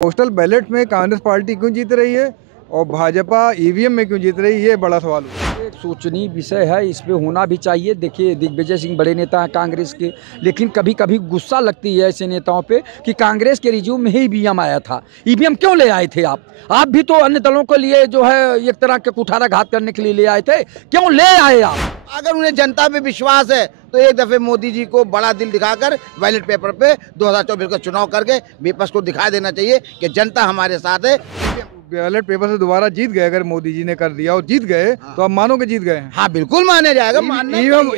Postal ballot में Congress party क्यों जीत रही है और भाजपा ईवीएम में क्यों जीत रही है, ये बड़ा सवाल है। एक सोचनीय विषय है, इस पे होना भी चाहिए। देखिए, दिग्विजय सिंह बड़े नेता हैं कांग्रेस के, लेकिन कभी कभी गुस्सा लगती है ऐसे नेताओं पे कि कांग्रेस के रिज्यूम में ही ईवीएम आया था। ईवीएम क्यों ले आए थे आप भी तो अन्य दलों के लिए जो है एक तरह के कुठाराघात करने के लिए ले आए थे, क्यों ले आए आप? अगर उन्हें जनता पे विश्वास है तो एक दफे मोदी जी को बड़ा दिल दिखाकर बैलेट पेपर पे 2024 का चुनाव करके विपक्ष को दिखा देना चाहिए कि जनता हमारे साथ है। बैलेट पेपर से दोबारा जीत गए, अगर मोदी जी ने कर दिया और जीत गए तो आप मानो कि जीत गए। हाँ, बिल्कुल माने जाएगा।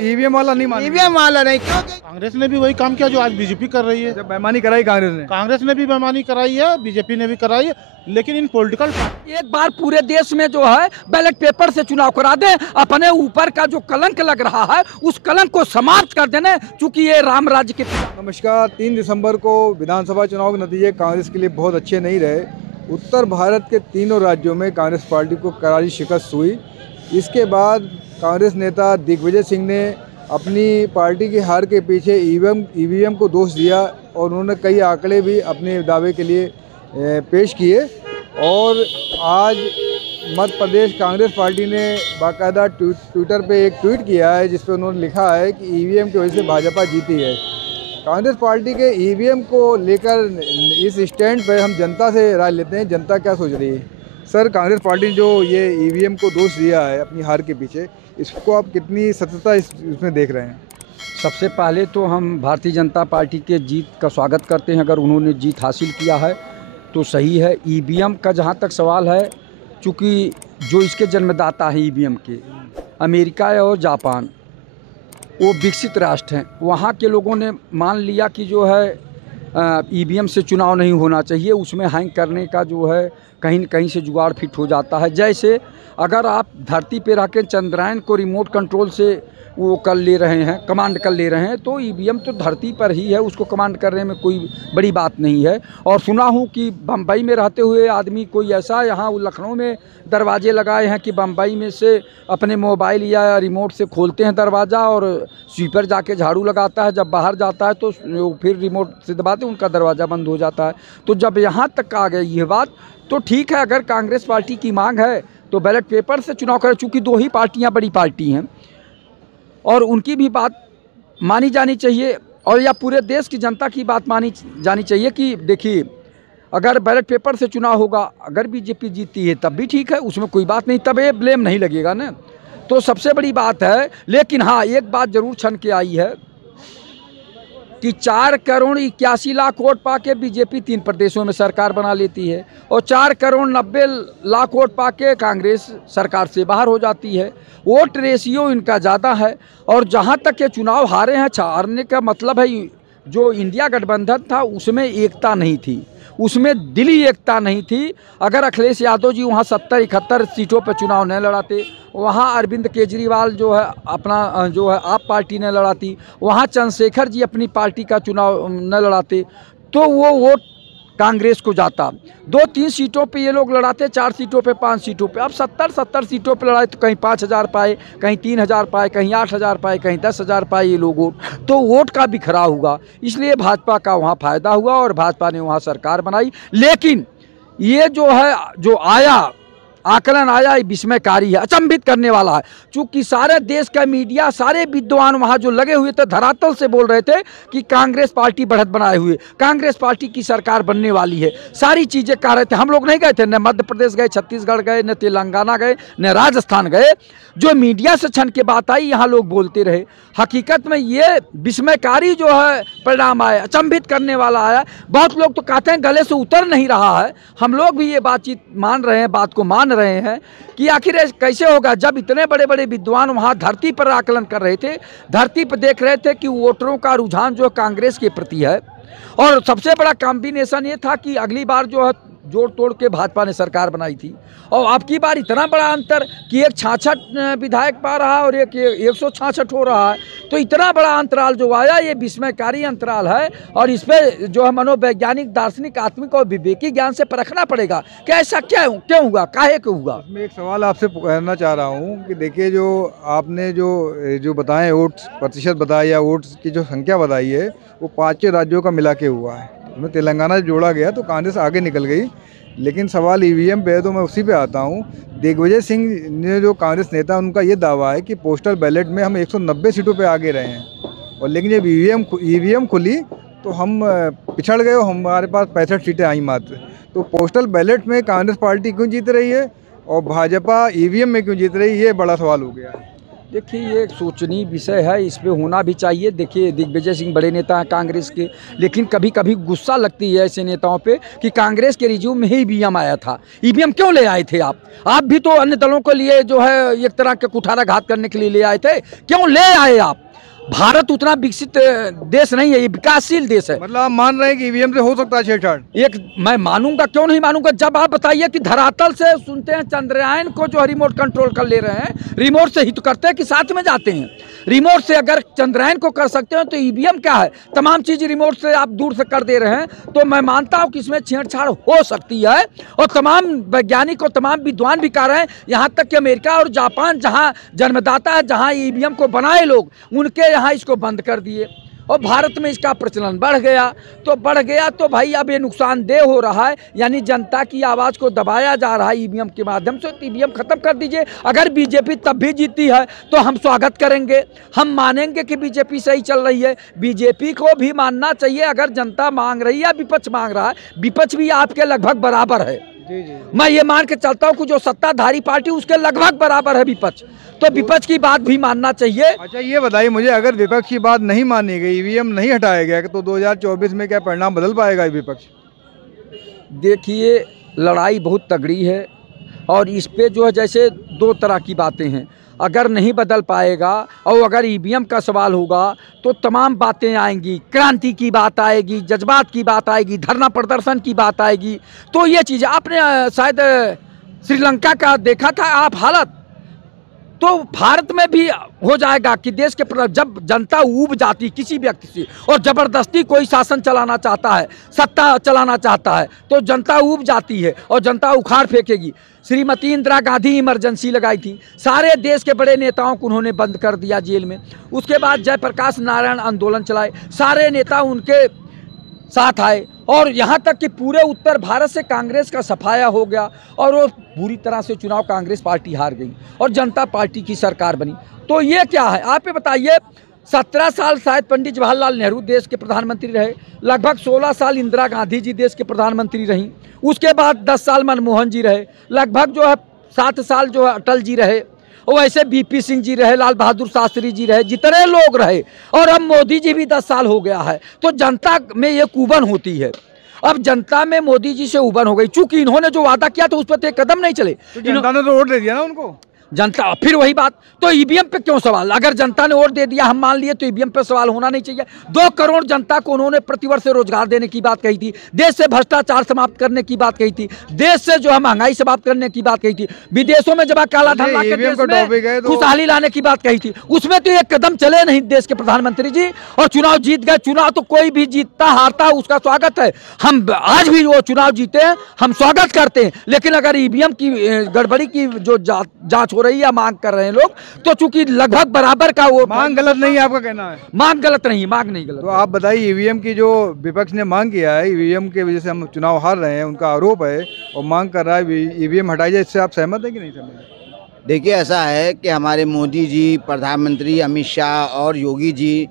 ईवीएम वाला नहीं माने, ईवीएम वाला नहीं, क्योंकि कांग्रेस ने भी वही काम किया जो आज बीजेपी कर रही है। जब बेईमानी कराई कांग्रेस ने भी बेईमानी कराई है, बीजेपी ने भी कराई है, लेकिन इन पॉलिटिकल एक बार पूरे देश में जो है बैलेट पेपर से चुनाव करा दें, अपने ऊपर का जो कलंक लग रहा है उस कलंक को समाप्त कर देने, चूंकि ये राम राज्य के। नमस्कार। 3 दिसंबर को विधानसभा चुनाव के नतीजे कांग्रेस के लिए बहुत अच्छे नहीं रहे। उत्तर भारत के तीनों राज्यों में कांग्रेस पार्टी को करारी शिकस्त हुई। इसके बाद कांग्रेस नेता दिग्विजय सिंह ने अपनी पार्टी की हार के पीछे ईवीएम को दोष दिया और उन्होंने कई आंकड़े भी अपने दावे के लिए पेश किए। और आज मध्य प्रदेश कांग्रेस पार्टी ने बाकायदा ट्विटर पे एक ट्वीट किया है जिस पर उन्होंने लिखा है कि ईवीएम की वजह से भाजपा जीती है। कांग्रेस पार्टी के ईवीएम को लेकर इस स्टैंड पे हम जनता से राय लेते हैं, जनता क्या सोच रही है। सर, कांग्रेस पार्टी ने जो ये ईवीएम को दोष दिया है अपनी हार के पीछे, इसको आप कितनी सत्यता इसमें देख रहे हैं? सबसे पहले तो हम भारतीय जनता पार्टी के जीत का स्वागत करते हैं। अगर उन्होंने जीत हासिल किया है तो सही है। ईवीएम का जहाँ तक सवाल है, चूँकि जो इसके जन्मदाता हैं ईवीएम के, अमेरिका और जापान, वो विकसित राष्ट्र हैं। वहाँ के लोगों ने मान लिया कि जो है ईवीएम से चुनाव नहीं होना चाहिए, उसमें हैंग करने का जो है कहीं न कहीं से जुगाड़ फिट हो जाता है। जैसे अगर आप धरती पे रह के चंद्रयान को रिमोट कंट्रोल से वो कर ले रहे हैं, कमांड कर ले रहे हैं, तो ईवीएम तो धरती पर ही है, उसको कमांड करने में कोई बड़ी बात नहीं है। और सुना हूँ कि बम्बई में रहते हुए आदमी कोई ऐसा यहाँ लखनऊ में दरवाजे लगाए हैं कि बम्बई में से अपने मोबाइल या रिमोट से खोलते हैं दरवाज़ा और स्वीपर जाके झाड़ू लगाता है, जब बाहर जाता है तो फिर रिमोट से दबाते उनका दरवाज़ा बंद हो जाता है। तो जब यहाँ तक आ गई ये बात तो ठीक है। अगर कांग्रेस पार्टी की मांग है तो बैलेट पेपर से चुनाव करें, चूँकि 2 ही पार्टियाँ बड़ी पार्टी हैं और उनकी भी बात मानी जानी चाहिए और या पूरे देश की जनता की बात मानी जानी चाहिए कि देखिए, अगर बैलेट पेपर से चुनाव होगा, अगर बीजेपी जीतती है तब भी ठीक है, उसमें कोई बात नहीं, तब ये ब्लेम नहीं लगेगा ना। तो सबसे बड़ी बात है। लेकिन हाँ, एक बात जरूर छन के आई है कि 4 करोड़ 81 लाख वोट पाके बीजेपी 3 प्रदेशों में सरकार बना लेती है और 4 करोड़ 90 लाख वोट पाके कांग्रेस सरकार से बाहर हो जाती है। वोट रेशियो इनका ज़्यादा है और जहाँ तक ये चुनाव हारे हैं, हारने का मतलब है जो इंडिया गठबंधन था उसमें एकता नहीं थी, उसमें दिली एकता नहीं थी। अगर अखिलेश यादव जी वहाँ 70-71 सीटों पर चुनाव न लड़ाते, वहाँ अरविंद केजरीवाल जो है अपना जो है आप पार्टी ने लड़ाती, वहाँ चंद्रशेखर जी अपनी पार्टी का चुनाव न लड़ाते, तो वो वोट कांग्रेस को जाता। 2-3 सीटों पे ये लोग लड़ाते, 4 सीटों पे, 5 सीटों पे। अब 70-70 सीटों पे लड़ाए तो कहीं 5,000 पाए, कहीं 3,000 पाए, कहीं 8,000 पाए, कहीं 10,000 पाए ये लोग वोट, तो वोट का बिखराव हुआ। इसलिए भाजपा का वहाँ फायदा हुआ और भाजपा ने वहाँ सरकार बनाई। लेकिन ये जो है जो आया आकलन आया, ये विस्मयकारी है, अचंभित करने वाला है। चूँकि सारे देश का मीडिया, सारे विद्वान वहाँ जो लगे हुए थे धरातल से बोल रहे थे कि कांग्रेस पार्टी बढ़त बनाए हुए, कांग्रेस पार्टी की सरकार बनने वाली है, सारी चीज़ें कह रहे थे। हम लोग नहीं गए थे, न मध्य प्रदेश गए, छत्तीसगढ़ गए, न तेलंगाना गए, न राजस्थान गए। जो मीडिया से छन के बात आई यहाँ लोग बोलते रहे। हकीकत में ये विस्मयकारी जो है परिणाम आया, अचंभित करने वाला आया। बहुत लोग तो कहते हैं गले से उतर नहीं रहा है। हम लोग भी ये बातचीत मान रहे हैं, बात को मान रहे हैं कि आखिर कैसे होगा जब इतने बड़े बड़े विद्वान वहाँ धरती पर आकलन कर रहे थे, धरती पर देख रहे थे कि वोटरों का रुझान जो कांग्रेस के प्रति है। और सबसे बड़ा कॉम्बिनेशन ये था कि अगली बार जो है जोड़ तोड़ के भाजपा ने सरकार बनाई थी और अब की बार इतना बड़ा अंतर कि एक 66 विधायक पा रहा है और एक 166 हो रहा है। तो इतना बड़ा अंतराल जो आया, ये विस्मयकारी अंतराल है और इस पर जो है मनोवैज्ञानिक, दार्शनिक, आत्मिक और विवेकी ज्ञान से परखना पड़ेगा कि ऐसा क्यों हुआ, काहे क्यों हुआ। मैं एक सवाल आपसे करना चाह रहा हूँ कि देखिए, जो आपने जो बताए वोट प्रतिशत बताया या वोट की जो संख्या बताई है, वो 5 राज्यों का मिला के हुआ है। उसमें तेलंगाना जोड़ा गया तो कांग्रेस आगे निकल गई। लेकिन सवाल ईवीएम पे है तो मैं उसी पे आता हूँ। दिग्विजय सिंह ने जो कांग्रेस नेता, उनका ये दावा है कि पोस्टल बैलेट में हम 190 सीटों पे आगे रहे हैं, और लेकिन जब ईवीएम खुली तो हम पिछड़ गए और हमारे पास 65 सीटें आई मात्र। तो पोस्टल बैलेट में कांग्रेस पार्टी क्यों जीत रही है और भाजपा ईवीएम में क्यों जीत रही है, ये बड़ा सवाल हो गया है। देखिए, ये एक सोचनीय विषय है, इस पे होना भी चाहिए। देखिए, दिग्विजय सिंह बड़े नेता हैं कांग्रेस के, लेकिन कभी कभी गुस्सा लगती है ऐसे नेताओं पे कि कांग्रेस के रिज्यूम में ही ईवीएम आया था। ईवीएम क्यों ले आए थे आप भी तो अन्य दलों के लिए जो है एक तरह के कुठाराघात करने के लिए ले आए थे, क्यों ले आए आप? भारत उतना विकसित देश नहीं है, ये विकासशील देश है। मतलब आप मान रहे हैं कि ईवीएम से हो सकता है छेड़छाड़? मैं मानूंगा, क्यों नहीं मानूंगा? जब आप बताइए कि धरातल से सुनते हैं चंद्रयान को जो रिमोट कंट्रोल कर ले रहे हैं, रिमोट से हिट करते हैं कि साथ में जाते हैं? रिमोट से अगर चंद्रयान को कर सकते हो तो ईवीएम क्या है? तमाम चीज रिमोट से आप दूर से कर दे रहे हैं, तो मैं मानता हूं कि इसमें छेड़छाड़ हो सकती है। और तमाम वैज्ञानिक और तमाम विद्वान भी कह रहे हैं, यहाँ तक कि अमेरिका और जापान जहाँ जन्मदाता है, जहाँ ईवीएम को बनाए लोग, उनके यहाँ इसको बंद कर दिए और भारत में इसका प्रचलन बढ़ गया तो भाई अब ये नुकसानदेह हो रहा है। यानी जनता की आवाज़ को दबाया जा रहा है ईवीएम के माध्यम से। तो ईवीएम खत्म कर दीजिए। अगर बीजेपी तब भी जीती है तो हम स्वागत करेंगे, हम मानेंगे कि बीजेपी सही चल रही है। बीजेपी को भी मानना चाहिए, अगर जनता मांग रही है, विपक्ष मांग रहा है, विपक्ष भी आपके लगभग बराबर है। मैं ये मान के चलता हूँ कि जो सत्ताधारी पार्टी उसके लगभग बराबर है विपक्ष, तो विपक्ष की बात भी मानना चाहिए। अच्छा, ये बताइए मुझे, अगर विपक्ष की बात नहीं मानी गई, ईवीएम नहीं हटाया गया, तो 2024 में क्या परिणाम बदल पाएगा विपक्ष? देखिए, लड़ाई बहुत तगड़ी है और इस पे जो है जैसे दो तरह की बातें हैं। अगर नहीं बदल पाएगा और अगर ईवीएम का सवाल होगा तो तमाम बातें आएंगी, क्रांति की बात आएगी, जज्बात की बात आएगी, धरना प्रदर्शन की बात आएगी। तो ये चीज़ आपने शायद श्रीलंका का देखा था आप हालत, तो भारत में भी हो जाएगा कि देश के जब जनता ऊब जाती किसी व्यक्ति से और ज़बरदस्ती कोई शासन चलाना चाहता है, सत्ता चलाना चाहता है, तो जनता ऊब जाती है और जनता उखाड़ फेंकेगी। श्रीमती इंदिरा गांधी इमरजेंसी लगाई थी, सारे देश के बड़े नेताओं को उन्होंने बंद कर दिया जेल में। उसके बाद जयप्रकाश नारायण आंदोलन चलाए, सारे नेता उनके साथ आए और यहाँ तक कि पूरे उत्तर भारत से कांग्रेस का सफाया हो गया और वो बुरी तरह से चुनाव कांग्रेस पार्टी हार गई और जनता पार्टी की सरकार बनी। तो ये क्या है आप ये बताइए। 17 साल शायद पंडित जवाहरलाल नेहरू देश के प्रधानमंत्री रहे, लगभग 16 साल इंदिरा गांधी जी देश के प्रधानमंत्री रहीं, उसके बाद 10 साल मनमोहन जी रहे, लगभग जो है 7 साल जो है अटल जी रहे, और वैसे बीपी सिंह जी रहे, लाल बहादुर शास्त्री जी रहे, जितने लोग रहे, और अब मोदी जी भी 10 साल हो गया है। तो जनता में ये कुबन होती है। अब जनता में मोदी जी से उबन हो गई, चूंकि इन्होंने जो वादा किया तो उस पर तो एक कदम नहीं चले। तो जनता ने तो वोट दे दिया ना उनको। जनता, फिर वही बात, तो ईवीएम पे क्यों सवाल? अगर जनता ने वोट दे दिया, हम मान लिए, तो ईवीएम पे सवाल होना नहीं चाहिए। 2 करोड़ जनता को उन्होंने प्रतिवर्ष रोजगार देने की बात कही थी, देश से भ्रष्टाचार समाप्त करने की बात कही थी, देश से जो है महंगाई समाप्त करने की बात कही थी, विदेशों में जब काला धन लाके देश में खुशहाली लाने की बात कही थी, उसमें तो एक कदम चले नहीं देश के प्रधानमंत्री जी, और चुनाव जीत गए। चुनाव तो कोई भी जीतता हारता उसका स्वागत है, हम आज भी वो चुनाव जीते हैं, हम स्वागत करते हैं। लेकिन अगर ईवीएम की गड़बड़ी की जो जांच हो रही है, मांग कर रहे हैं लोग, तो चूंकि लगभग बराबर का वो मांग गलत नहीं है, आपका कहना है? मांग गलत नहीं, मांग नहीं गलत। तो आप बताइए, ईवीएम की जो विपक्ष ने मांग किया है, ईवीएम के वजह से हम चुनाव हार रहे हैं, उनका आरोप है और मांग कर रहा है ईवीएम हटाई जाए, इससे आप सहमत हैं कि नहीं सहमत? देखिए, ऐसा है कि हमारे मोदी जी, प्रधानमंत्री अमित शाह और योगी जी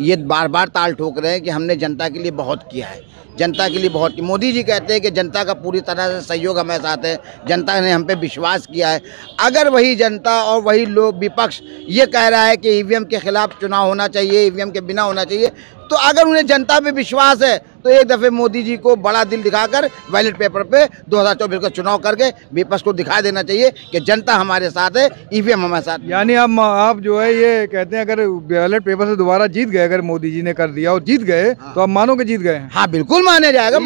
ये बार बार ताल ठोक रहे हैं कि हमने जनता के लिए बहुत किया है, जनता के लिए बहुत किया। मोदी जी कहते हैं कि जनता का पूरी तरह से सहयोग हमारे साथ है, जनता ने हम पे विश्वास किया है। अगर वही जनता और वही लोग विपक्ष ये कह रहा है कि ईवीएम के खिलाफ चुनाव होना चाहिए, ईवीएम के बिना होना चाहिए, तो अगर उन्हें जनता पे विश्वास है तो एक दफ़े मोदी जी को बड़ा दिल दिखाकर बैलेट पेपर पे 2024 का चुनाव करके विपक्ष को दिखा देना चाहिए कि जनता हमारे साथ है, ईवीएम हमारे साथ। यानी आप जो है ये कहते हैं, अगर बैलेट पेपर से दोबारा जीत गए, अगर मोदी जी ने कर दिया और जीत गए, तो आप मानो कि जीत गए? हाँ, बिल्कुल माने जाएगा।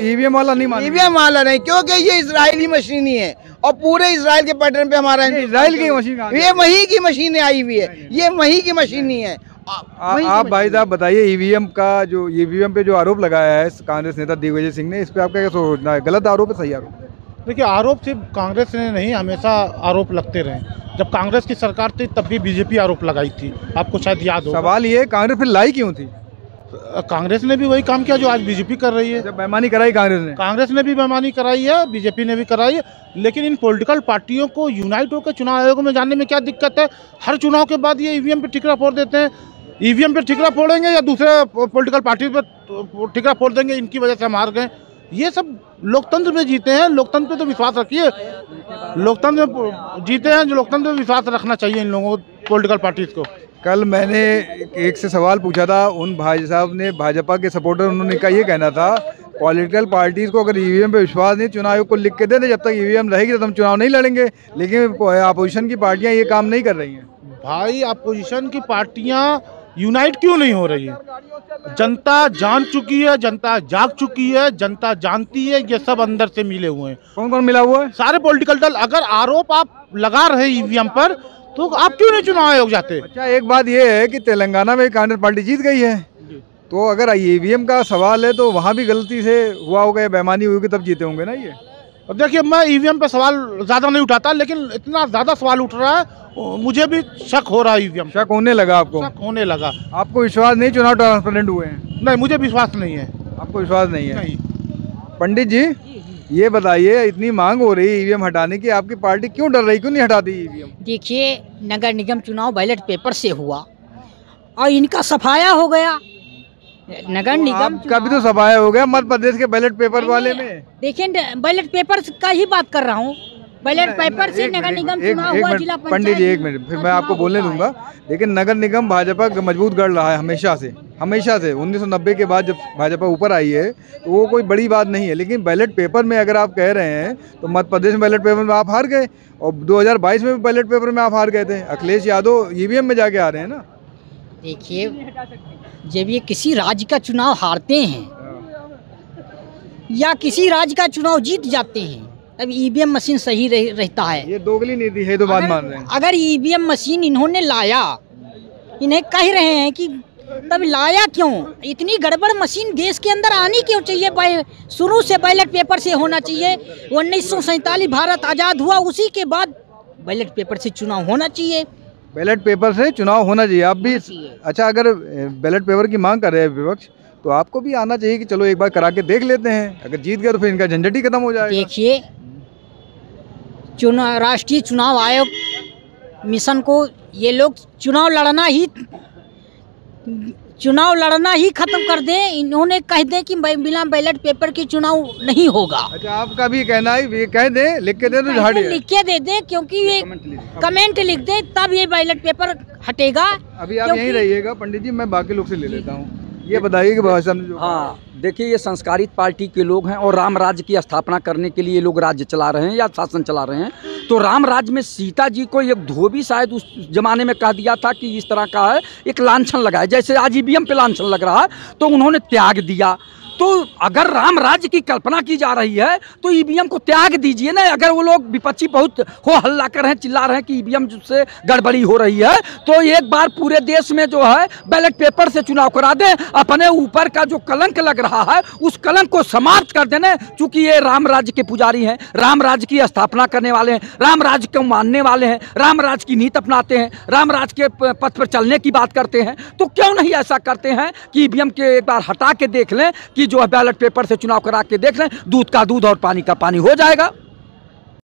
ईवीएम वाला नहीं माने? ईवीएम वाला नहीं, क्योंकि ये इजरायली मशीन ही है और पूरे इजराइल के पैटर्न पे हमारा इजराइल की मशीन, ये वहीं की मशीन आई हुई है, ये वहीं की मशीन नहीं है। आप भाई साहब बताइए, ईवीएम पे जो आरोप लगाया है कांग्रेस नेता दिग्विजय सिंह ने, इस पे आपका क्या सोचना है? गलत आरोप है, सही आरोप? देखिए, आरोप सिर्फ कांग्रेस ने नहीं, हमेशा आरोप लगते रहे। जब कांग्रेस की सरकार थी तब भी बीजेपी आरोप लगाई थी, आपको शायद याद हो। सवाल ये, कांग्रेस फिर लाई क्यों थी? कांग्रेस ने भी वही काम किया जो आज बीजेपी कर रही है। जब बेईमानी कराई कांग्रेस ने भी बेईमानी कराई है, बीजेपी ने भी कराई है। लेकिन इन पॉलिटिकल पार्टियों को यूनाइट होकर चुनाव आयोग में जाने में क्या दिक्कत है? हर चुनाव के बाद ये ईवीएम पे ठिकरा फोड़ देते हैं। ईवीएम पे ठिकरा फोड़ेंगे या दूसरे पॉलिटिकल पार्टी पे ठिकरा फोड़ देंगे, इनकी वजह से हम हार गए। ये सब लोकतंत्र में जीते हैं, लोकतंत्र पे तो विश्वास रखिए। लोकतंत्र में जीते हैं, जो लोकतंत्र में विश्वास रखना चाहिए इन लोगों को, पॉलिटिकल पार्टीज को। कल मैंने एक से सवाल पूछा था, उन भाई साहब ने, भाजपा के सपोर्टर, उन्होंने का ये कहना था पॉलिटिकल पार्टीज को अगर ईवीएम पे विश्वास नहीं, चुनाव आयोग को लिख के दे दे, जब तक ईवीएम रहेगी तो हम चुनाव नहीं लड़ेंगे। लेकिन अपोजिशन की पार्टियां ये काम नहीं कर रही हैं। भाई अपोजिशन की पार्टियां यूनाइट क्यों नहीं हो रही है? जनता जान चुकी है, जनता जाग चुकी है, जनता जानती है, ये सब अंदर से मिले हुए हैं। कौन कौन मिला हुआ है? सारे पॉलिटिकल दल। अगर आरोप आप लगा रहे ईवीएम पर, तो आप क्यों नहीं चुनाव आयोग जाते? अच्छा, एक बात ये है कि तेलंगाना में कांग्रेस पार्टी जीत गई है, तो अगर ईवीएम का सवाल है तो वहाँ भी गलती से हुआ होगा या बेईमानी हुई होगी, तब जीते होंगे ना ये। और देखिए, मैं ईवीएम पे सवाल ज़्यादा नहीं उठाता, लेकिन इतना ज़्यादा सवाल उठ रहा है, मुझे भी शक हो रहा है। ईवीएम शक होने लगा आपको? शक होने लगा। आपको विश्वास नहीं चुनाव ट्रांसपेरेंट हुए हैं? नहीं, मुझे विश्वास नहीं है। आपको विश्वास नहीं है? नहीं। पंडित जी, ये बताइए, इतनी मांग हो रही है ईवीएम हटाने की, आपकी पार्टी क्यों डर रही, क्यों नहीं हटाती ईवीएम? देखिए, नगर निगम चुनाव बैलेट पेपर से हुआ और इनका सफाया हो गया। नगर निगम का भी तो सफाया हो गया मध्य प्रदेश के बैलेट पेपर वाले में। देखिए, बैलेट पेपर का ही बात कर रहा हूँ। बैलेट पेपर से नगर निगम चुनाव हुआ, जिला पंचायत। पंडित जी, एक मिनट, फिर मैं आपको बोलने दूंगा। लेकिन नगर निगम भाजपा मजबूत गढ़ रहा है हमेशा से। 1990 के बाद जब भाजपा ऊपर आई है तो वो कोई बड़ी बात नहीं है। लेकिन बैलेट पेपर में अगर आप कह रहे हैं तो मध्य प्रदेश में बैलेट पेपर में आप हार गए, और 2022 में भी बैलेट पेपर में आप हार गए थे। अखिलेश यादव ईवीएम में जाके आ रहे हैं ना। देखिए, जब ये किसी राज्य का चुनाव हारते हैं या किसी राज्य का चुनाव जीत जाते हैं, तब ईवीएम मशीन सही रहता है। ये दोगली नीति है, तो बात मान रहे हैं। अगर ईवीएम मशीन इन्होंने लाया, इन्हें कह रहे हैं कि तब लाया क्यों? इतनी गड़बड़ मशीन देश के अंदर आनी क्यों चाहिए? शुरू से बैलेट पेपर से होना चाहिए। 1947 भारत आज़ाद हुआ, उसी के बाद बैलेट पेपर से चुनाव होना चाहिए। बैलेट पेपर से चुनाव होना चाहिए। आप भी अच्छा, अगर बैलेट पेपर की मांग कर रहे हैं विपक्ष, तो आपको भी आना चाहिए कि चलो एक बार करा के देख लेते हैं। अगर जीत गए तो फिर इनका झंझट ही खत्म हो जाएगा। देखिए, राष्ट्रीय चुनाव आयोग मिशन को ये लोग चुनाव लड़ना ही खत्म कर दें। इन्होंने कह दें कि बिना बैलेट पेपर के चुनाव नहीं होगा। अच्छा, आपका भी कहना है, ये कह दें, लिख के दे दो, झाड़िए, लिख के दे दे, क्योंकि ये कमेंट लिख दे, तब ये बैलेट पेपर हटेगा। अभी आप यहीं रहिएगा पंडित जी, मैं बाकी लोग से ले लेता हूँ। ये बताइए कि भाषा में जो, हाँ, देखिए, ये संस्कारित पार्टी के लोग हैं और राम राज्य की स्थापना करने के लिए ये लोग राज्य चला रहे हैं या शासन चला रहे हैं। तो राम राज्य में सीता जी को एक धोबी शायद उस जमाने में कह दिया था कि इस तरह का है, एक लांछन लगाया, जैसे आज ईवीएम पे लांछन लग रहा है, तो उन्होंने त्याग दिया। तो अगर राम राज्य की कल्पना की जा रही है तो ईवीएम को त्याग दीजिए ना। अगर वो लोग विपक्षी बहुत हो हल्ला कर रहे हैं, चिल्ला रहे हैं कि ईवीएम से गड़बड़ी हो रही है, तो एक बार पूरे देश में जो है बैलेट पेपर से चुनाव करा दें। अपने ऊपर का जो कलंक लग रहा है उस कलंक को समाप्त कर देने। चूंकि ये राम राज्य के पुजारी हैं, राम राज्य की स्थापना करने वाले हैं, राम राज्य को मानने वाले हैं, राम राज्य की नीति अपनाते हैं, राम राज्य के पथ पर चलने की बात करते हैं, तो क्यों नहीं ऐसा करते हैं कि ईवीएम के एक बार हटा के देख लें कि जो है बैलेट पेपर से चुनाव करा के देख लें, दूध का दूध और पानी का पानी हो जाएगा।